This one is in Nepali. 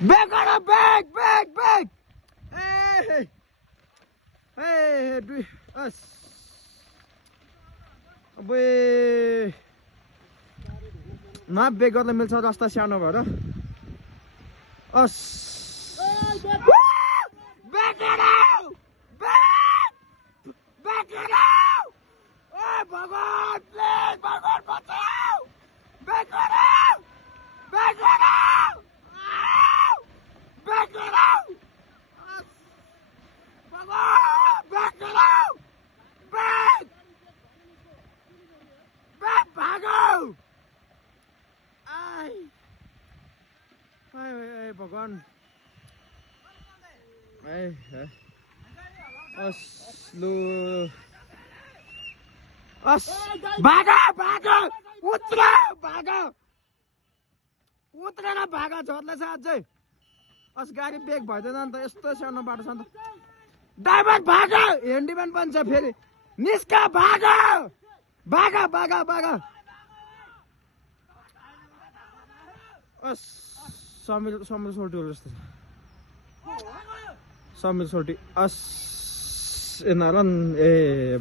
Back on a back. Hey, do us. Abe. Na back गर्न मिल्छ रस्ता सानो भएर us. Back it out. Back it out. Oh भगवान please भगवान बचाओ. Back it out. Back it out. Back it out. Back it out! Back! भागो! Ai भगवान भागो उत्रेर भागा झर्ले छ अझै गाडी ब्रेक भइदैन नि त यस्तो सानो बाटो छ नि त ड्राइभर भागा ह्यान्डीम्यान पनि छ फेरि निस्का भागा समीर सोल्टी हो जस्तो समीर सोल्टी एनालन ए